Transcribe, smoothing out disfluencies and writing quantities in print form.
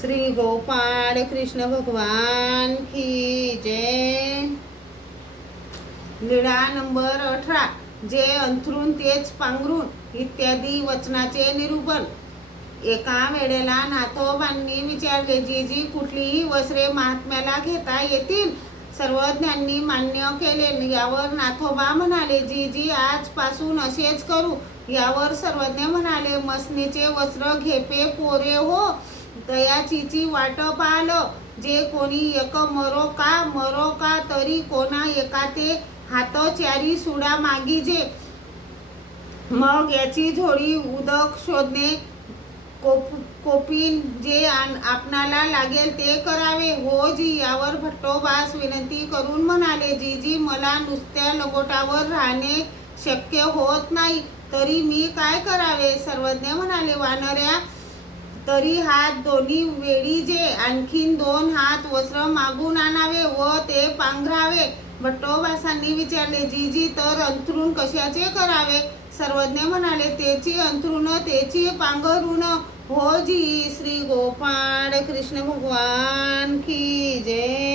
श्री गोपाळ कृष्ण भगवान की जय। लीळा नंबर 18 जे अंथरून तेच पांघरून इत्यादी वचनाचे निरूपण। एका वेळेला नाथोबांनी विचारले, जीजी कुठलीही वस्त्रे महात्म्याला घेता येतील? सर्वज्ञांनी मान्य केले। यावर नाथोबा म्हणाले, जीजी आजपासून असेच करू। यावर सर्वज्ञ म्हणाले, मसनीचे वस्त्र घेपे पोरे हो, दयाचीची वाट पाल। जे कोणी एक मरो का तरी कोणा एका ते हात चारी सुडा मागीजे। मग याची झोळी उदक शोधणे कोपीन जे आपणाला लागेल ते करावे हो जी। यावर भट्टोबास विनंती करून म्हणाले, जीजी मला नुसत्या लंगोटावर राहणे शक्य होत नाही, तरी मी काय करावे? सर्वज्ञ म्हणाले, वानऱ्या तरी हात दोन्ही वेळी जे आणखीन 2 हात वस्त्र मागून आणावे व ते पांघरावे। भट्टोबासांनी विचारले, जीजी तर अंथरूण कशाचे करावे? सर्वज्ञ म्हणाले, तेची अंथरूण तेची पांघरुण हो जी। श्री गोपाळ कृष्ण भगवान की जय।